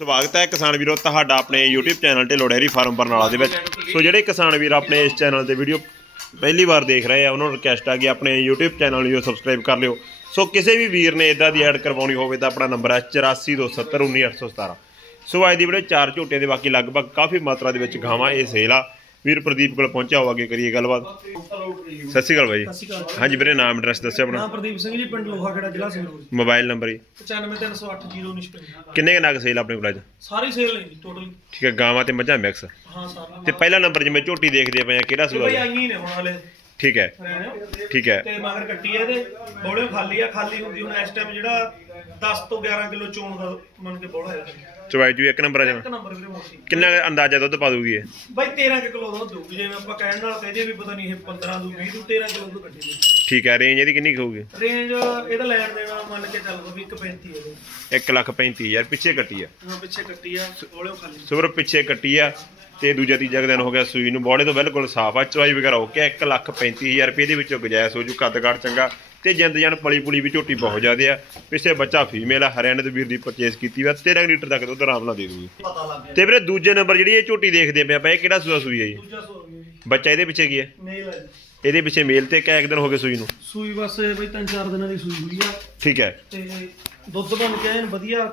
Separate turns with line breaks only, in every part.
ਸਵਾਗਤ ਹੈ ਕਿਸਾਨ ਵੀਰੋ, ਤੁਹਾਡਾ ਆਪਣੇ YouTube channel Dhillon dairy farm Barnala ਦੇ ਵਿੱਚ। ਸੋ ਜਿਹੜੇ ਕਿਸਾਨ ਵੀਰ ਆਪਣੇ ਇਸ ਚੈਨਲ ਤੇ ਵੀਡੀਓ ਪਹਿਲੀ ਵਾਰ ਦੇਖ ਰਹੇ ਆ, ਉਹਨਾਂ ਨੂੰ ਰਿਕਵੈਸਟ ਆ ਕਿ ਆਪਣੇ YouTube ਚੈਨਲ ਨੂੰ ਸਬਸਕ੍ਰਾਈਬ ਕਰ ਲਿਓ। ਸੋ ਕਿਸੇ ਵੀ ਵੀਰ ਨੇ ਇਦਾਂ ਦੀ ਐਡ ਕਰਵਾਉਣੀ ਹੋਵੇ ਤਾਂ ਆਪਣਾ ਨੰਬਰ ਹੈ 8427191817 ਸੋ ਅੱਜ ਦੀ ਵੀਡੀਓ ਚਾਰ ਝੋਟੇ ਦੇ ਬਾਕੀ ਲਗਭਗ ਕਾਫੀ ਮਾਤਰਾ ਦੇ ਵਿੱਚ ਗਾਵਾਂ ਇਹ ਸੇਲ ਆ। ਵੀਰ ਪ੍ਰਦੀਪ ਕੋਲ ਪਹੁੰਚਿਆ ਹੋ ਅੱਗੇ ਕਰੀਏ ਗੱਲਬਾਤ। ਸਤਿ ਸ਼੍ਰੀ ਅਕਾਲ ਬਾਈ ਹਾਂਜੀ ਵੀਰੇ ਨਾਮ ਐਡਰੈਸ ਦੱਸਿਓ ਆਪਣਾ।
ਨਾਮ ਪ੍ਰਦੀਪ ਸਿੰਘ ਜੀ ਪਿੰਡ ਲੋਹਾ ਖੇੜਾ ਜ਼ਿਲ੍ਹਾ ਸੰਗਰੂਰ।
ਮੋਬਾਈਲ ਨੰਬਰ ਜੀ।
953080
ਕਿੰਨੇ ਕੁ ਨਗ ਸੇਲ ਆਪਣੇ ਕੋਲ ਅੱਜ?
ਸਾਰੀ ਸੇਲ ਨਹੀਂ ਜੀ ਟੋਟਲ
ਠੀਕ ਹੈ ਗਾਵਾਂ ਤੇ ਮੱਝਾਂ ਮਿਕਸ
ਹਾਂ ਸਾਰਾ
ਤੇ ਪਹਿਲਾ ਨੰਬਰ ਜਿਵੇਂ ਝੋਟੀ ਦੇਖਦੇ ਪਏ ਆ ਕਿਹੜਾ
ਤੇ
ਸੂਆ
ਬਈ
ਜੀ?
ਆਈਆਂ ਹੀ ਨੇ ਹੁਣ ਹਲੇ।
ਠੀਕ ਹੈ। ਠੀਕ ਹੈ।
ਤੇ ਮਗਰ ਕੱਟੀ ਆ ਇਹਦੇ। ਬੋਲੇ ਖਾਲੀ ਆ ਖਾਲੀ ਹੁੰਦੀ ਹੁਣ ਇਸ ਟਾਈਮ ਜਿਹੜਾ 10 ਤੋਂ 11 ਕਿਲੋ ਚੋਣ ਦਾ ਮੰਨ ਕੇ ਬੋਲਾ ਹੈ
ਚਵਾਈ ਜੂ ਇੱਕ ਨੰਬਰ ਆ
ਇੱਕ ਨੰਬਰ ਵੀਰੇ ਮੋਟੀ।
ਕਿੰਨਾ ਕੁ ਅੰਦਾਜ਼ਾ ਦੁੱਧ ਪਾ ਦੂਗੀ ਇਹ?
ਬਈ 13 ਕੁ ਕਿਲੋ ਦੁੱਧ ਦਊਗੀ ਜਿਵੇਂ ਆਪਾਂ ਕਹਿਣ ਨਾਲ ਕਹਦੇ ਵੀ ਪਤਾ ਨਹੀਂ ਇਹ 15 ਦੂ 20 ਦੂ 13 ਕਿਲੋ ਦੁੱਧ ਕੱਢੀ
ਠੀਕ ਹੈ ਰੇਂਜ ਇਹਦੀ ਕਿੰਨੀ ਕੁ ਹੋਊਗੀ?
ਰੇਂਜ ਇਹਦਾ ਲੈਣ ਦੇਣਾ ਮੰਨ ਕੇ ਚੱਲ ਵੀ 135 ਇਹਦੇ
1 ਲੱਖ 35000 ਪਿੱਛੇ ਕੱਟੀ ਆ।
ਹਾਂ ਪਿੱਛੇ ਕੱਟੀ ਆ ਬੋਲੇ ਖਾਲੀ।
ਸੁਬਰ ਪਿੱਛੇ ਕੱਟੀ ਆ। ਤੇ ਦੂਜਾ ਤੀਜਾ ਕੁ ਦਿਨ ਹੋ ਗਿਆ ਸੂਈ ਨੂੰ ਬੋੜੇ ਤੋਂ ਬਿਲਕੁਲ ਸਾਫ਼ ਆ। ਚਵਾਈ ਵਗੈਰਾ ਹੋ ਕੇ 1 ਲੱਖ 35000 ਰੁਪਏ ਦੇ ਵਿੱਚੋਂ ਗੁਜਾਇਸ਼ ਹੋ ਜੂ ਕੱਦ ਕਾਠ ਚੰਗਾ। ਤੇ ਜਿੰਦ ਜਾਨ ਪਲੀ ਪੁਲੀ ਵੀ ਝੋਟੀ ਬਹੁਤ ਜ਼ਿਆਦੇ ਆ। ਪਿੱਛੇ ਬੱਚਾ ਫੀਮੇਲ ਆ ਹਰਿਆਣੇ ਦੇ ਵੀਰ ਦੀ ਪਰਚੇਸ ਕੀਤੀ ਵਾ 13 ਲੀਟਰ ਤੱਕ ਦੁੱਧ ਆਰਾਮ ਨਾਲ ਦੇ ਦੂਗੀ।
ਪਤਾ ਲੱਗ ਗਿਆ।
ਤੇ ਵੀਰੇ ਦੂਜੇ ਨੰਬਰ ਜਿਹੜੀ ਇਹ ਝੋਟੀ ਦੇਖਦੇ ਪਏ ਆਪਾਂ ਇਹ ਕਿਹੜਾ ਸੂਆ ਸੂਈ ਹੈ ਜੀ?
ਦੂਜਾ
ਬੱਚਾ ਇਹਦੇ ਪਿੱਛੇ ਕੀ ਹੈ
ਮੇਲ ਹੈ ਜੀ।
ਇਹਦੇ ਪਿੱਛੇ ਮੇਲ ਤੇ ਕਿਆ ਇੱਕ ਦਿਨ ਹੋ ਗਏ ਸੂਈ ਨੂੰ?
ਸੂਈ ਬਸ ਬਈ ਤਿੰਨ ਚਾਰ ਦਿਨਾਂ ਦੀ ਸੂਈ ਹੋਈ ਆ।
ਠੀਕ ਹੈ।
ਤੇ ਦੁੱਧ ਬਣ ਕੇ ਐਨ ਵਧੀਆ।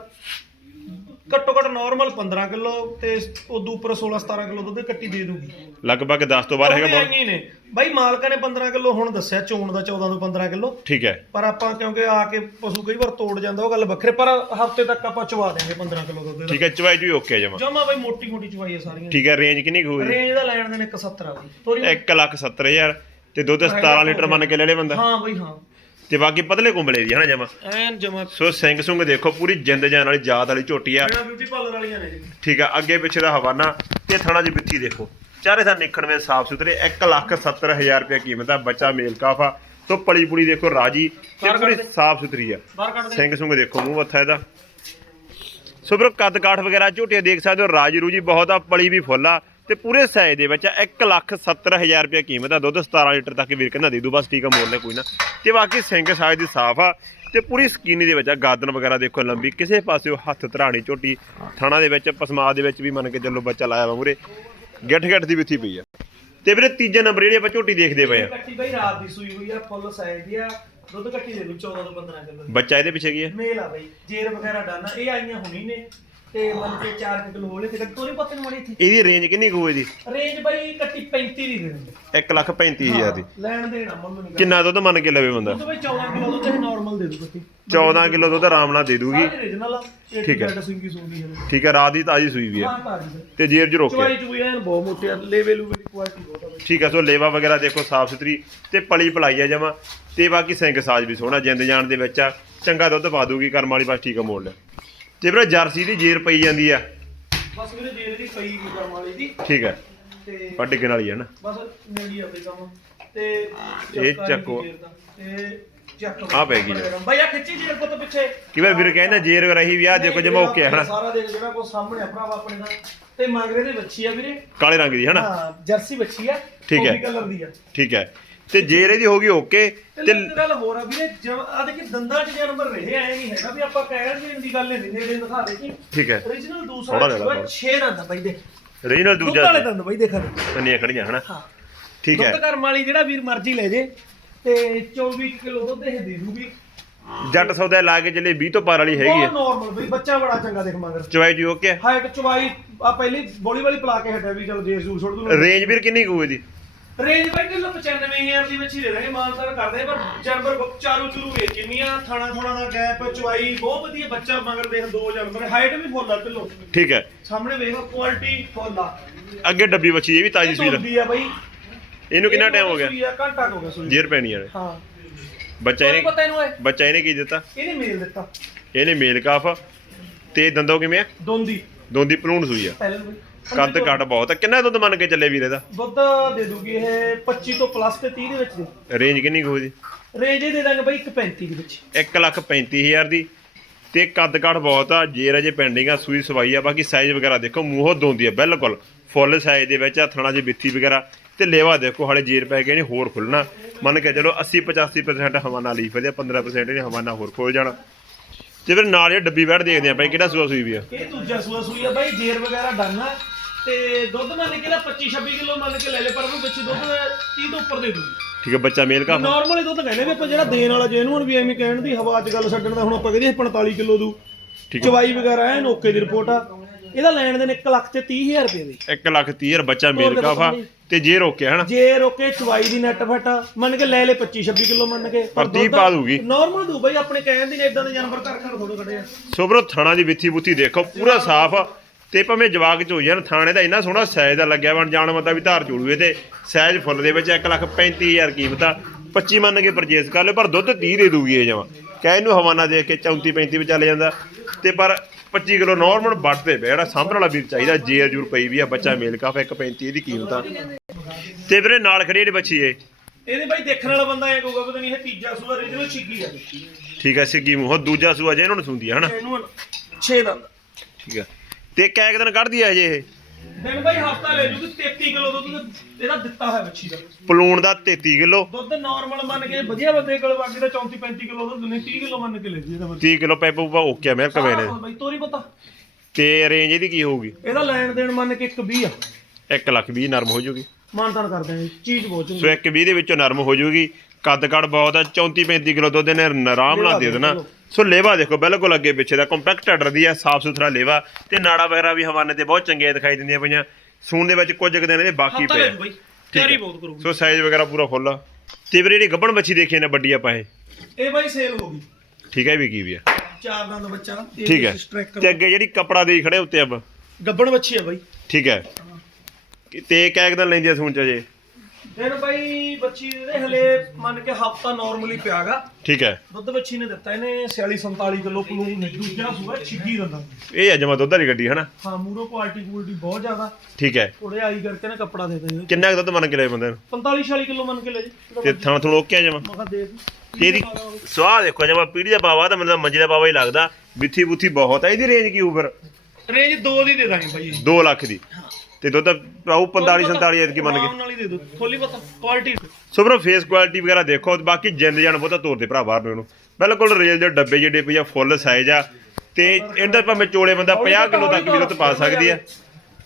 ਘੱਟੋ ਘੱਟ ਨਾਰਮਲ 15 ਕਿਲੋ ਤੇ ਉਦੋਂ ਉੱਪਰ 16 17 ਕਿਲੋ ਦੁੱਧ ਕੱਟੀ ਦੇ ਦੂਗੀ।
ਲਗਭਗ 10 ਤੋਂ ਬਾਅਦ ਹੈਗਾ ਬਹੁਤ
ਆਈਆਂ ਹੀ ਨੇ। ਬਾਈ ਮਾਲਕਾਂ ਨੇ 15 ਕਿਲੋ ਹੁਣ ਦੱਸਿਆ ਚੋਣ ਦਾ 14 ਤੋਂ 15 ਕਿਲੋ।
ਠੀਕ ਹੈ।
ਪਰ ਆਪਾਂ ਕਿਉਂਕਿ ਆ ਕੇ ਪਸ਼ੂ ਕਈ ਵਾਰ ਤੋੜ ਜਾਂਦਾ ਉਹ ਗੱਲ ਵੱਖਰੇ ਪਰ ਹਫ਼ਤੇ ਤੱਕ ਆਪਾਂ ਚਵਾ ਦਿਆਂਗੇ 15 ਕਿਲੋ ਦੁੱਧ ਦਾ।
ਠੀਕ ਹੈ ਚਵਾਈ ਜੀ ਓਕੇ ਜਮਾ।
ਜਮਾ ਬਾਈ ਮੋਟੀ ਮੋਟੀ ਚਵਾਈ ਆ ਸਾਰੀਆਂ।
ਠੀਕ ਹੈ ਰੇਂਜ ਕਿੰਨੀ ਕੁ ਹੋਊਗੀ
ਰੇਂਜ ਦਾ ਲੈਣ ਦੇ ਨੇ 170 ਆ ਬਾਈ। ਤੋਰੀ
1 ਲੱਖ 70 ਹਜ਼ਾਰ। ਤੇ ਦੁੱਧ 17 ਲੀਟਰ ਮੰਨ ਕੇ ਲੈ ਲੇ ਬੰਦਾ।
ਹਾਂ ਬਾਈ ਹਾਂ।
ਤੇ ਬਾਕੀ ਪਤਲੇ ਕੁੰਬਲੇ ਦੀ ਹਨਾ ਜਮਾ?
ਐਨ ਜਮਾ।
ਸੋ ਸਿੰਘ ਸੁੰਗ ਦੇਖੋ ਪੂਰੀ ਜਿੰਦ ਜਾਨ ਵਾਲੀ ਜਾਤ ਵਾਲੀ ਝੋਟੀ ਆ।
ਬਿਊਟੀ ਪਾਰਲਰ ਵਾਲੀਆਂ ਨੇ
ਠੀਕ ਆ ਅੱਗੇ ਪਿੱਛੇ ਦਾ ਹਵਾਨਾ ਤੇ ਥਣਾ ਦੀ ਬਿੱਥੀ ਦੇਖੋ। ਚਾਰੇ ਥਾਂ ਨਿਖੜਵੇਂ ਸਾਫ਼ ਸੁਥਰੇ 1 ਲੱਖ 70 ਹਜ਼ਾਰ ਰੁਪਏ ਕੀਮਤ ਆ ਬੱਚਾ ਮੇਲ ਕਾਫਾ ਸੋ ਪਲੀ ਪੁਲੀ ਦੇਖੋ ਰਾਜੀ ਤੇ ਪੂਰੀ। ਸਾਫ਼ ਸੁਥਰੀ ਆ। ਸਿੰਘ ਸੁੰਗ ਦੇਖੋ ਮੂੰਹ ਮੱਥਾ ਇਹਦਾ। ਸੋ ਵੀਰੋ ਕੱਦ ਕਾਠ ਵਗੈਰਾ ਝੋਟੀਆਂ ਦੇਖ ਸਕਦੇ ਹੋ ਰਾਜੀ ਰੂਜੀ ਬਹੁਤ ਆ ਪਲੀ ਵੀ ਫੁੱਲ ਆ। ਤੇ ਪੂਰੇ ਸਾਈਜ਼ ਦੇ ਵਿੱਚ 1 ਲੱਖ 70 ਹਜ਼ਾਰ ਰੁਪਏ ਕੀਮਤ ਆ ਦੁੱਧ 17 ਲੀਟਰ ਤੱਕ ਵੀਰ ਕਹਿੰਦਾ ਦੇ ਦੂ ਬਸ ਠੀਕ ਆ ਮੋੜ ਲੈ ਕੋਈ ਨਾ। ਤੇ ਬਾਕੀ ਸਿੰਘ ਸਾਈਜ਼ ਦੀ ਸਾਫ਼ ਆ ਤੇ ਪੂਰੀ ਸਕੀਨੀ ਦੇ ਵਿੱਚ ਆ ਗਾਦਨ ਵਗੈਰਾ ਦੇਖੋ ਲੰਬੀ ਕਿਸੇ ਪਾਸਿਓ ਹੱਥ ਧਰਾਣੀ ਝੋਟੀ ਥਾਣਾ ਦੇ ਵਿੱਚ ਪਸਮਾ ਦੇ ਵਿੱਚ ਵੀ ਮੰਨ ਕੇ ਚੱਲੋ ਬੱਚਾ ਲਾਇਆ ਵਾ ਮੂਰੇ। ਗਿੱਠ ਗਿੱਠ ਦੀ ਵਿੱਥੀ ਪਈ ਆ। ਤੇ ਵੀਰੇ ਤੀਜੇ ਨੰਬਰ ਜਿਹੜੀ ਆਪਾਂ ਝੋਟੀ ਦੇਖਦੇ ਪਏ ਆ।
ਕੱਟੀ ਬਈ ਰਾਤ ਦੀ ਸੂਈ ਹੋਈ ਆ ਫੁੱਲ ਸਾਈਜ਼ ਦੀ ਆ। ਦੁੱਧ ਕੱਟੀ ਦੇ ਦੂ 14 ਤੋਂ 15 ਕਿਲੋ
ਬੱਚਾ ਇਹਦੇ ਪਿੱਛੇ ਕੀ ਹੈ
ਮੇਲ ਆ ਬਈ ਜੇਰ ਵਗੈਰਾ ਡਾਨਾ ਇਹ ਆਈਆਂ ਹੁਣੀ ਨੇ। ਤੇ ਮੰਨ ਕੇ 4 ਕਿਲੋ ਹੋਲੇ ਤੇ ਤੋਰੀ ਪੱਤੇ ਨੂੰ ਮੜੀ ਇੱਥੇ।
ਇਹਦੀ ਰੇਂਜ ਕਿੰਨੀ ਕੁ ਹੋਏ ਦੀ
ਰੇਂਜ ਬਈ ਕੱਟੀ 35 ਦੀ ਦੇ ਦਿੰਦੇ
1 ਲੱਖ 35 ਹਜ਼ਾਰ ਦੀ।
ਲੈਣ ਦੇਣਾ
ਕਿੰਨਾ ਦੁੱਧ ਮੰਨ ਕੇ ਲਵੇ ਬੰਦਾ?
ਦੁੱਧ ਬਈ 14 ਕਿਲੋ ਦੁੱਧ ਇਹ ਨਾਰਮਲ ਦੇ ਦੂ ਕੱਟੀ
14 ਕਿਲੋ ਦੁੱਧ ਆਰਾਮ ਨਾਲ ਦੇ ਦੂਗੀ।
ਰੀਜਨਲ
ਠੀਕ ਹੈ।
ਸਿੰਗੀ ਸੂਗੀ
ਠੀਕ ਹੈ ਰਾਤ ਦੀ ਤਾਜੀ ਸੂਈ ਵੀ
ਹਾਂ।
ਤੇ ਜੇਰ ਜ ਰੋਕਿਆ
ਚਵਾਈ ਚੁਈ ਐਨ ਬਹੁਤ ਮੋਟੀ ਆ ਲੈਵਲ ਲੂਵਲ ਦੀ ਕੁਆਲਿਟੀ ਬਹੁਤ ਆ ਬਈ।
ਠੀਕ ਹੈ ਸੋ ਲੇਵਾ ਵਗੈਰਾ ਦੇਖੋ ਸਾਫ਼ ਸੁਥਰੀ ਤੇ ਪਲੀ ਪਲਾਈ ਆ ਜਮਾ। ਤੇ ਬਾਕੀ ਸਿੰਘ ਸਾਜ ਵੀ ਸੋਹਣਾ ਜਿੰਦ ਜਾਣ ਦੇ ਵਿੱਚ ਆ। ਚੰਗਾ ਦੁੱਧ ਪਾ ਦੂਗੀ ਕਰਮ ਵਾਲੀ ਬਸ ਠੀਕ ਆ ਮੋੜ ਲੈ। ਤੇ ਵੀਰੇ ਜਰਸੀ ਦੀ ਜੇਰ ਪਈ ਜਾਂਦੀ ਆ।
ਬਸ ਵੀਰੇ ਜੇਰ ਦੀ ਪਈ ਗਈ ਕਰਮ ਵਾਲੀ ਦੀ।
ਠੀਕ ਹੈ
ਤੇ
ਪਰ ਡਿੱਗਣ ਵਾਲੀ ਹੈ ਨਾ।
ਬਸ ਨੇੜੀ ਆ ਬਈ ਕੰਮ। ਤੇ
ਇਹ
ਚੱਕਾ। ਤੇ ਚੱਕ
ਆਹ ਪੈ ਗਈ।
ਬਈ ਆ ਖਿੱਚੀ ਜੇਰ ਪੁੱਤ ਪਿੱਛੇ।
ਕਿ ਵਾਰ ਕਹਿੰਦਾ ਜੇਰ ਰਹੀ ਵੀ ਆ ਦੇਖੋ ਜਮਾ ਹੈ ਹਨਾ
ਸਾਰਾ ਦੇਖ ਜਿਹੜਾ ਕੋ ਸਾਹਮਣੇ ਆ ਭਰਾਵਾ ਆਪਣੇ ਦਾ। ਤੇ ਮਗਰੇ ਦੇ ਬੱਚੀ ਆ ਵੀਰੇ।
ਕਾਲੇ ਰੰਗ ਦੀ ਹਨਾ?
ਹਾਂ ਜਰਸੀ ਬੱਚੀ ਆ।
ਠੀਕ ਹੈ।
ਕਲਰ ਦੀ ਆ।
ਠੀਕ ਹੈ। ਤੇ ਜੇਰ ਇਹਦੀ ਹੋ ਗਈ ਓਕੇ
ਤੇ
ਤੇ
ਇੱਕ ਗੱਲ ਹੋਰ ਆ ਵੀਰੇ ਜਦ ਦੇਖੀ ਦੰਦਾਂ 'ਚ ਜੇ ਨੰਬਰ ਰਹੇ ਆਏ ਨਹੀਂ ਹੈਗਾ ਵੀ ਆਪਾਂ ਕਹਿਣ ਦੇਣ ਦੀ ਗੱਲ ਨਹੀਂ ਨੇੜੇ ਦਿਖਾ ਦੇ ਕਿ
ਠੀਕ ਹੈ।
Origignal
ਥੋੜ੍ਹਾ
ਦੂਸਰਾ
ਜਿਹਾ
ਜਿਹੜਾ
ਹੋਰ।
6 ਦੰਦ ਆ ਬਾਈ ਦੇ।
ਰੀਜਨਲ
ਦੁੱਧ
ਦੂਜਾ
ਵਾਲੇ ਦੰਦ ਬਾਈ ਦੇਖਾ ਦੇ।
ਕੰਨੀਆਂ ਖੜੀਆਂ ਹਨਾ?
ਹਾਂ।
ਠੀਕ ਹੈ।
ਦੁੱਧ ਕਰਮ ਵਾਲੀ ਜਿਹੜਾ ਵੀਰ ਮਰਜ਼ੀ ਲੈ ਜੇ ਤੇ 24 ਕਿਲੋ ਦੁੱਧ ਇਹ ਦੇ ਦੂਗੀ।
ਜੱਟ ਸੌਦਾ ਲਾ ਕੇ ਚੱਲੇ 20 ਤੋਂ ਪਾਰ ਵਾਲੀ ਹੈਗੀ
ਬਹੁਤ
ਹੈ।
ਨਾਰਮਲ ਬਈ ਬੱਚਾ ਬੜਾ ਚੰਗਾ ਦੇਖ ਮਗਰ।
ਚਵਾਈ ਜੀ ਓਕੇ
ਹਾਈਟ ਚਵਾਈ ਆ ਪਹਿਲੀ ਬੋਲੀ ਵਾਲੀ ਪਲਾ ਕੇ ਹਟਿਆ ਵੀ ਚਲ ਜੇਸ ਜੂਸ ਛੋੜ ਦੂੰ
ਰੇਂਜ ਵੀਰ ਕਿੰਨੀ ਕੁ ਹੋਈ ਦੀ
ਰੇਂਜ ਬਾਈ ਕਿਲੋ 95000 ਦੀ ਵਿੱਚ ਹੀ ਦੇ ਦਾਂਗੇ ਮਾਨਤਾਰ ਕਰਦੇ ਪਰ ਜਾਨਵਰ ਚਾਰੂ ਚੂਰੂ ਵੇਚਣੀਆਂ ਥਾਣਾ ਥਾਣਾ ਦਾ ਗੈਪ ਚਵਾਈ ਬਹੁਤ ਵਧੀਆ ਬੱਚਾ ਮਗਰ ਦੇਖ ਦੋ ਜਾਨਵਰ ਹਾਈਟ ਵੀ ਫੁੱਲ ਆ
ਠੀਕ ਹੈ।
ਸਾਹਮਣੇ ਵੇਖ ਕੁਆਲਿਟੀ ਫੁੱਲ ਆ।
ਅੱਗੇ ਡੱਬੀ ਬੱਚੀ ਇਹ ਵੀ ਤਾਜੀ ਸੂਈ ਦਾ।
ਸੂਈ ਆ ਬਾਈ।
ਇਹਨੂੰ ਕਿੰਨਾ ਟਾਈਮ ਹੋ ਗਿਆ?
ਘੰਟਾ ਹੋ ਗਿਆ ਸੂਈ
ਜੇਰ ਪੈਣੀ ਵਾਲੇ
ਹਾਂ।
ਬੱਚਾ ਇਹਨੇ
ਪਤਾ ਇਹਨੂੰ
ਬੱਚਾ ਇਹਨੇ ਕੀ ਦਿੱਤਾ?
ਇਹਨੇ ਮੇਲ ਦਿੱਤਾ।
ਇਹਨੇ ਮੇਲ ਕਾਫ। ਤੇ ਦੰਦੋ ਕਿਵੇਂ ਆ?
ਦੋਂਦੀ।
ਦੋਂਦੀ ਪਲੂਣ ਸੂਈ ਆ।
ਪਹਿਲੇ ਬਈ
ਕੱਦ ਕੱਟ ਬਹੁਤ ਆ। ਕਿੰਨਾ ਦੁੱਧ ਮੰਨ ਕੇ ਚੱਲੇ ਵੀਰੇ ਦਾ?
ਦੁੱਧ ਦੇ ਦੂਗੀ ਇਹ 25 ਤੋਂ ਪਲੱਸ ਤੇ 30 ਦੇ ਵਿੱਚ ਦੇ।
ਰੇਂਜ ਕਿੰਨੀ ਕੁ ਦੀ
ਰੇਂਜ ਇਹ ਦੇ ਦਾਂਗੇ ਬਾਈ 135 ਦੇ ਵਿੱਚ।
1 ਲੱਖ 35000 ਦੀ। ਤੇ ਕੱਦ ਕੱਟ ਬਹੁਤ ਆ। ਜੇਰ ਅਜੇ ਪੈਂਡਿੰਗ ਆ ਸੂਈ ਸਵਾਈ ਆ। ਬਾਕੀ ਸਾਈਜ਼ ਵਗੈਰਾ ਦੇਖੋ ਮੂੰਹੋਂ ਦੋਂਦੀ ਆ ਬਿਲਕੁਲ। ਫੁੱਲ ਸਾਈਜ਼ ਦੇ ਵਿੱਚ ਹੱਥਣਾ ਜੀ ਬਿੱਥੀ ਵਗੈਰਾ। ਤੇ ਲੇਵਾ ਦੇਖੋ ਹਾਲੇ ਜੇਰ ਪੈ ਗਏ ਨੇ ਹੋਰ ਖੁੱਲਣਾ। ਮੰਨ ਕੇ ਚਲੋ 80 85% ਹਵਾਨਾ ਲੀਫ ਇਹਦੇ 15% ਇਹਨੇ ਹਵਾਨਾ ਹੋਰ ਖੋਲ ਜਾਣਾ। ਤੇ ਫਿਰ ਨਾਲ ਇਹ ਡੱਬੀ ਬੈਠ ਦੇਖਦੇ ਆਪਾਂ ਇਹ ਕਿਹੜਾ ਸੂਆ ਸੂਈ ਵੀ ਆ?
ਇਹ ਦੂਜਾ ਸੂਆ ਸੂਈ ਆ ਬਾਈ ਜੇਰ ਵਗੈਰਾ ਡਨ ਆ। ਤੇ ਦੁੱਧ ਮੰਨ ਕੇ ਨਾ 25 26 ਕਿਲੋ ਮੰਨ ਕੇ ਲੈ ਲੈ ਪਰ ਉਹ ਵਿੱਚ ਦੁੱਧ 30 ਤੋਂ ਉੱਪਰ ਦੇ ਦੂਗੀ
ਠੀਕ ਹੈ ਬੱਚਾ ਮੇਲ ਕਾ
ਨਾਰਮਲ ਹੀ ਦੁੱਧ ਕਹਿੰਦੇ ਵੀ ਆਪਾਂ ਜਿਹੜਾ ਦੇਣ ਵਾਲਾ ਜੈਨੂਨ ਵੀ ਐਵੇਂ ਕਹਿਣ ਦੀ ਹਵਾ 'ਚ ਗੱਲ ਛੱਡਣ ਦਾ ਹੁਣ ਆਪਾਂ ਕਹਿੰਦੇ 45 ਕਿਲੋ ਦੂ
ਠੀਕ ਹੈ।
ਚਵਾਈ ਵਗੈਰਾ ਐਨ ਓਕੇ ਦੀ ਰਿਪੋਰਟ ਆ। ਇਹਦਾ ਲੈਣ ਦੇ ਨੇ 1 ਲੱਖ ਤੇ 30000 ਰੁਪਏ ਦੀ।
1 ਲੱਖ 30 ਹਜ਼ਾਰ ਬੱਚਾ ਮੇਲ ਕਾਫਾ ਤੇ ਜੇ ਰੋਕਿਆ ਹਨਾ?
ਜੇ ਰੋਕੇ ਚਵਾਈ ਦੀ ਨੈਟ ਫਟ ਮੰਨ ਕੇ ਲੈ ਲੈ 25 26 ਕਿਲੋ ਮੰਨ ਕੇ।
ਪਰ 30 ਪਾ ਦੂਗੀ
ਨਾਰਮਲ ਦੂ ਬਈ ਆਪਣੇ ਕਹਿਣ ਦੀ ਨੇ ਇਦਾਂ ਦੇ ਜਾਨਵਰ ਘਰ ਘਰ ਥੋੜੇ ਖੜੇ ਆ।
ਸੋ ਬਰੋ ਥਾਣਾ ਦੀ ਵਿੱਥੀ ਬੁੱਥੀ ਦੇਖੋ ਪੂਰਾ ਸਾਫ਼ ਆ। ਤੇ ਭਾਵੇਂ ਜਵਾਕ ਚ ਹੋ ਜਾਣ ਥਾਣੇ ਦਾ ਇੰਨਾ ਸੋਹਣਾ ਸਾਈਜ਼ ਦਾ ਲੱਗਿਆ ਬਣ ਜਾਣ ਮਤਾ ਵੀ ਧਾਰ ਚੋੜੂਏ ਤੇ ਸਾਈਜ਼ ਫੁੱਲ ਦੇ ਵਿੱਚ 1 ਲੱਖ 35000 ਕੀਮਤ ਆ 25 ਮੰਨ ਕੇ ਪਰਚੇਸ ਕਰ ਲਿਓ ਪਰ ਦੁੱਧ 30 ਦੇ ਦੂਗੀ ਇਹ ਜਮਾ। ਕਹਿ ਇਹਨੂੰ ਹਵਾਨਾ ਦੇ ਕੇ 34 35 ਵਿੱਚ ਚੱਲ ਜਾਂਦਾ। ਤੇ ਪਰ 25 ਕਿਲੋ ਨਾਰਮਲ ਵੱਟ ਤੇ ਪਿਆ ਜਿਹੜਾ ਸਾਂਭਣ ਵਾਲਾ ਵੀਰ ਚਾਹੀਦਾ ਜੇਰ ਜੂਰ ਪਈ ਵੀ ਆ ਬੱਚਾ ਮੇਲ ਕਾਫ 1.35 ਇਹਦੀ ਕੀਮਤ ਆ। ਤੇ ਵੀਰੇ ਨਾਲ ਖੜੀ ਜਿਹੜੀ ਬੱਚੀ ਏ।
ਇਹਦੇ ਬਾਈ ਦੇਖਣ ਵਾਲਾ ਬੰਦਾ ਐ ਕਹੂਗਾ ਪਤਾ ਨਹੀਂ ਇਹ ਤੀਜਾ ਸੂਆ ਰੀਜਨਲ ਛਿੱਗੀ ਆ।
ਠੀਕ ਆ ਸਿੱਗੀ ਮੂੰਹ ਦੂਜਾ ਸੂਆ ਜੇ ਇਹਨਾਂ ਨੂੰ ਸੁੰਦੀ ਆ ਹਨਾ?
ਇਹਨੂੰ 6 ਦੰਦ।
ਠੀਕ ਆ। ਤੇ ਕੈ ਕੁ ਦਿਨ ਕੱਢਦੀ ਆ ਹਜੇ ਇਹ।
ਦਿਨ ਬਾਈ ਹਫਤਾ ਲੈ ਜੂਗੀ 33 ਕਿਲੋ ਦੁੱਧ ਇਹਦਾ ਦਿੱਤਾ ਹੋਇਆ ਬੱਚੀ ਦਾ।
ਪਲੂਣ ਦਾ 33 ਕਿਲੋ।
ਦੁੱਧ ਨਾਰਮਲ ਮੰਨ ਕੇ ਵਧੀਆ ਬੰਦੇ ਕੋਲ ਬਾਕੀ ਦਾ 34 35 ਕਿਲੋ ਦੁੱਧ ਨਹੀਂ 30 ਕਿਲੋ ਮੰਨ ਕੇ ਲੈ ਜੀ ਇਹਦਾ ਬੱਚਾ
30 ਕਿਲੋ ਪੈਪ ਉਪਾ ਓਕੇ ਆ ਮੇਰੇ ਕਵੇ ਨੇ।
ਬਾਈ ਤੋਰੀ ਪਤਾ।
ਤੇ ਰੇਂਜ ਇਹਦੀ ਕੀ ਹੋਊਗੀ?
ਇਹਦਾ ਲੈਣ ਦੇਣ ਮੰਨ ਕੇ 120 ਆ।
1 ਲੱਖ 20 ਨਰਮ ਹੋ ਜੂਗੀ।
ਮਾਨਤਾਨ ਕਰ ਦਿਆਂਗੇ ਚੀਜ਼ ਬਹੁਤ ਚੰਗੀ।
ਸੋ 1 20 ਦੇ ਵਿੱਚੋਂ ਨਰਮ ਹੋ ਜੂਗੀ। ਕੱਦ ਕੱਦ ਬਹੁਤ ਆ 34 35 ਕਿਲੋ ਦੁੱਧ ਨੇ ਆਰਾਮ ਨਾਲ ਦੇ ਦੇਣਾ। ਸੋ ਲੇਵਾ ਦੇਖੋ ਬਿਲਕੁਲ ਅੱਗੇ ਪਿੱਛੇ ਦਾ ਕੰਪੈਕਟ ਆਰਡਰ ਦੀ ਆ ਸਾਫ਼ ਸੁਥਰਾ ਲੇਵਾ ਤੇ ਨਾੜਾ ਵਗੈਰਾ ਵੀ ਹਵਾਨੇ ਤੇ ਬਹੁਤ ਚੰਗੀਆਂ ਦਿਖਾਈ ਦਿੰਦੀਆਂ ਪਈਆਂ। ਸੂਣ ਦੇ ਵਿੱਚ ਕੁਝ ਕੁ ਦਿਨ ਇਹਦੇ ਬਾਕੀ ਪਏ ਆ।
ਤਿਆਰੀ ਬਹੁਤ ਕਰੂਗੀ।
ਸੋ ਸਾਈਜ਼ ਵਗੈਰਾ ਪੂਰਾ ਫੁੱਲ ਆ ਤੇ ਵੀਰੇ ਜਿਹੜੀ ਗੱਬਣ ਬੱਚੀ ਦੇਖੀ ਨੇ ਵੱਡੀ ਆਪਾਂ ਇਹ?
ਇਹ ਬਾਈ ਸੇਲ ਹੋ ਗਈ।
ਠੀਕ ਹੈ ਵੀ ਕੀ ਵੀ ਆ।
ਚਾਰ ਦੰਦ ਬੱਚਾ ਇਹ
ਠੀਕ ਹੈ ਤੇ ਅੱਗੇ ਜਿਹੜੀ ਕਪੜਾ ਦੇ ਖੜੇ ਉੱਤੇ ਆਪਾਂ
ਗੱਬਣ ਬੱਚੀ ਆ ਬਾਈ।
ਠੀਕ ਹੈ ਤੇ ਕੈ ਕੁ ਦਿਨ ਲੈਂਦੀ ਆ ਸੂਣ ਚ ਜੇ?
ਦਿਨ ਬਾਈ ਬੱਚੀ ਦੇ ਹਲੇ ਮੰਨ ਕੇ ਹਫਤਾ ਨਾਰਮਲੀ ਪਿਆਗਾ।
ਠੀਕ ਹੈ।
ਦੁੱਧ ਬੱਚੀ ਨੇ ਦਿੱਤਾ ਇਹਨੇ 46 47 ਕਿਲੋ ਪਲੂਨ ਦੂਜਾ ਸੂਆ ਛਿੱਗੀ ਦੰਦਾ
ਇਹ ਆ ਜਮਾ ਦੁੱਧ ਵਾਲੀ ਗੱਡੀ ਹਨਾ?
ਹਾਂ ਮੂਰੋ ਕੁਆਲਿਟੀ ਕੁਆਲਿਟੀ ਬਹੁਤ ਜ਼ਿਆਦਾ।
ਠੀਕ ਹੈ।
ਥੋੜੇ ਆਈ ਕਰਕੇ ਨਾ ਕੱਪੜਾ ਦੇ ਦਿੰਦੇ
ਕਿੰਨਾ ਕੁ ਦੁੱਧ ਮੰਨ ਕੇ ਲਏ ਬੰਦੇ ਨੂੰ?
45 46 ਕਿਲੋ ਮੰਨ ਕੇ ਲੈ ਜੀ।
ਤੇ ਥਣ ਥਣ ਓਕੇ ਆ ਜਮਾ
ਮਖਾ ਦੇ ਦੂੰ।
ਤੇ ਇਹਦੀ ਸਵਾਹ ਦੇਖੋ ਜਮਾ ਪੀੜੀ ਦਾ ਪਾਵਾ ਤਾਂ ਮੈਨੂੰ ਤਾਂ ਮੰਜੀ ਦਾ ਪਾਵਾ ਹੀ ਲੱਗਦਾ। ਬਿੱਥੀ ਬੁੱਥੀ ਬਹੁਤ ਆ ਇਹਦੀ ਰੇਂਜ ਕੀ ਉਪਰ
ਰੇਂਜ 2 ਦੀ ਦੇ ਦਾਂਗੇ ਬਾਈ।
2 ਲੱਖ ਦੀ। ਤੇ ਦੁੱਧ ਪਾਉ 45 47 ਐਤਕੀ ਮੰਨ ਕੇ।
ਆਰਾਮ ਨਾਲ ਹੀ ਦੇ ਦੋ ਥੋਲੀ ਪਤਾ quality
so bro face quality ਵਗੈਰਾ ਦੇਖੋ ਤੇ ਬਾਕੀ ਜਿੰਦ ਜਾਨ ਬਹੁਤਾ ਤੋਰ ਦੇ ਭਰਾ ਬਾਹਰ ਨੂੰ ਇਹਨੂੰ। ਬਿਲਕੁਲ ਰੇਲ ਦੇ ਡੱਬੇ ਜਿਹੜੇ ਪਈ ਆ ਫੁੱਲ ਸਾਈਜ਼ ਆ। ਤੇ ਇਹਦਾ ਭਾਵੇਂ ਚੋਲੇ ਬੰਦਾ 50 ਕਿਲੋ ਤੱਕ ਵੀ ਦੁੱਧ ਪਾ ਸਕਦੀ ਆ।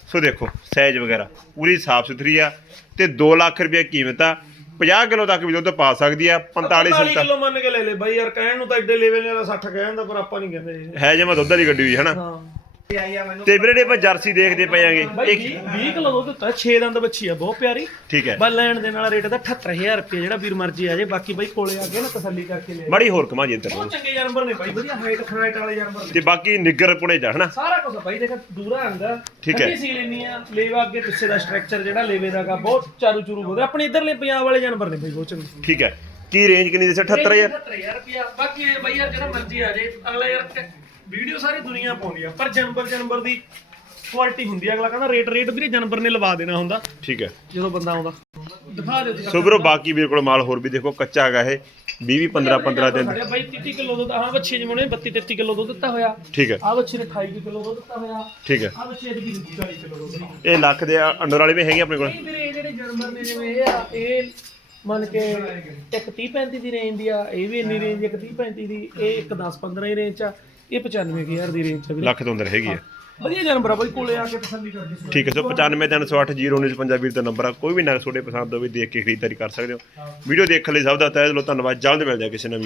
ਸੋ ਦੇਖੋ ਸਾਈਜ਼ ਵਗੈਰਾ ਪੂਰੀ ਸਾਫ਼ ਸੁਥਰੀ ਆ। ਤੇ 2 ਲੱਖ ਰੁਪਏ ਕੀਮਤ ਆ। 50 ਕਿਲੋ ਤੱਕ ਵੀ ਦੁੱਧ ਪਾ ਸਕਦੀ ਆ 45
45
70
ਕਿਲੋ ਮੰਨ ਕੇ ਲੈ ਲੈ ਬਾਈ ਯਾਰ ਕਹਿਣ ਨੂੰ ਤਾਂ ਐਡੇ ਲੈਵਲ ਵਾਲਾ 60 ਕਹਿਣ ਦਾ ਪਰ ਆਪਾਂ ਨਹੀਂ ਕਹਿੰਦੇ।
ਹੈ ਜਮਾ ਦੁੱਧ ਵਾਲੀ ਗੱਡੀ ਹੋਈ
ਹਾਂ। ਮੈਨੂੰ
ਤੇ ਵੀਰੇ ਆਪਾਂ ਜਰਸੀ ਦੇਖਦੇ ਪਏਾਂਗੇ
ਬਾਈ 20 ਕਿਲੋ ਦੁੱਧ ਦਿੱਤਾ 6 ਦੰਦ ਬੱਚੀ ਆ ਬਹੁਤ ਪਿਆਰੀ।
ਠੀਕ ਹੈ।
ਬਸ ਲੈਣ ਦੇ ਨਾਲ ਰੇਟ ਦਾ 78000 ਰੁਪਏ ਜਿਹੜਾ ਵੀਰ ਮਰਜ਼ੀ ਆ ਜੇ ਬਾਕੀ ਬਾਈ ਕੋਲੇ ਆ ਕੇ ਨਾ ਤਸੱਲੀ ਕਰਕੇ ਲੈ
ਮੜੀ ਹੋਰ ਕਮਾ ਜੇ ਇੱਧਰ। ਨੂੰ।
ਬਹੁਤ ਚੰਗੇ ਜਾਨਵਰ ਨੇ ਬਾਈ ਵਧੀਆ ਹਾਈਟ ਫਰਾਈਟ ਵਾਲੇ ਜਾਨਵਰ ਨੇ।
ਤੇ ਬਾਕੀ ਨਿੱਗਰ ਪੁਣੇ ਜਾ ਹਨਾ?
ਸਾਰਾ ਕੁਝ ਬਾਈ ਦੇਖ ਦੂਰਾ ਆਂਦਾ
ਠੀਕ ਹੈ।
ਸੀ ਲੈਣੀ ਆ ਲੇਵਾ ਅੱਗੇ ਪਿੱਛੇ ਦਾ ਸਟਰਕਚਰ ਜਿਹੜਾ ਲੇਵੇ ਦਾਗਾ ਬਹੁਤ ਚਾਰੂ ਚੂਰੂ ਬੋਦੇ ਆਪਣੇ ਇਧਰਲੇ ਪੰਜਾਬ ਵਾਲੇ ਜਾਨਵਰ ਨੇ ਬਾਈ ਬਹੁਤ ਚੰਗੇ।
ਠੀਕ ਹੈ। ਕੀ ਰੇਂਜ ਕਿੰਨੀ ਦੱਸਿਆ 78000
78000 ਰੁਪਿਆ ਬਾਕੀ ਬਾਈ ਯਾਰ ਜਿਹੜਾ ਮਰਜ਼ੀ ਆ ਜੇ ਅਗਲਾ ਯਾਰ ਵੀਡੀਓ ਸਾਰੀ ਦੁਨੀਆ ਪਾਉਂਦੀ ਆ ਪਰ ਜਾਨਵਰ ਜਾਨਵਰ ਦੀ ਕੁਆਲਿਟੀ ਹੁੰਦੀ ਆ। ਅਗਲਾ ਕਹਿੰਦਾ ਰੇਟ ਰੇਟ ਵੀਰੇ ਜਾਨਵਰ ਨੇ ਲਵਾ ਦੇਣਾ ਹੁੰਦਾ।
ਠੀਕ ਹੈ।
ਜਦੋਂ ਬੰਦਾ ਆਉਂਦਾ। ਦਿਖਾ ਦਿਓ ਤੁਸੀਂ।
ਸੋ ਵੀਰੋ ਬਾਕੀ ਵੀਰ ਕੋਲ ਮਾਲ ਹੋਰ ਵੀ ਦੇਖੋ ਕੱਚਾ ਹੈਗਾ ਇਹ। 20 20 15 15 ਦਿਨ।
ਸਾਡੇ ਬਾਈ 30 ਕਿਲੋ ਦੁੱਧ ਆਹ ਬੱਚੇ ਜਿਵੇਂ ਨੇ 32 33 ਕਿਲੋ ਦੁੱਧ ਦਿੱਤਾ ਹੋਇਆ।
ਠੀਕ ਹੈ।
ਆਹ ਬੱਚੇ ਨੇ 28 ਕਿਲੋ ਦੁੱਧ ਦਿੱਤਾ ਹੋਇਆ।
ਠੀਕ ਹੈ।
ਆਹ ਬੱਚੇ ਦੀ 40 ਕਿਲੋ ਦੁੱਧ ਦਿੱਤਾ
ਇਹ ਲੱਖ ਦੇ ਅੰਡਰ ਵਾਲੇ ਵੀ ਹੈਗੇ ਆਪਣੇ ਕੋਲ।
ਇਹ ਵੀਰੇ ਇਹ ਜਿਹੜੇ ਜਾਨਵਰ ਨੇ ਜਿਵੇਂ ਇਹ ਆ ਇਹ ਮੰਨ ਕੇ ਇੱਕ 30 35 ਦੀ ਰੇਂਜ ਦੀ ਆ ਇਹ ਵੀ ਇੰਨੀ ਰੇਂਜ ਇੱਕ 30 35 ਦੀ ਇਹ ਇੱਕ 10 15 ਦੀ ਰੇਂਜ ਚ ਆ। ਇਹ 95000 ਦੀ ਰੇਂਜ ਚ ਆ ਵੀਰੇ।
ਲੱਖ ਤੋਂ ਅੰਦਰ ਹੈਗੀ ਹੈ।
ਵਧੀਆ ਜਾਨਵਰ ਆ ਬਾਈ ਕੋਲੇ ਆ ਕੇ ਤਸੱਲੀ ਕਰਕੇ ਸੁਣੋ।
ਠੀਕ ਹੈ ਸੋ 9538091955 ਵੀਰ ਦਾ ਨੰਬਰ ਆ। ਕੋਈ ਵੀ ਨਾ ਤੁਹਾਡੇ ਪਸੰਦ ਹੋਵੇ ਦੇਖ ਕੇ ਖਰੀਦਦਾਰੀ ਕਰ ਸਕਦੇ ਹੋ। ਵੀਡੀਓ ਦੇਖਣ ਲਈ ਸਭ ਦਾ ਤਹਿ ਦਿਲੋਂ ਧੰਨਵਾਦ। ਜਲਦ ਮਿਲ ਜਾ ਕਿਸੇ ਨਵੀਂ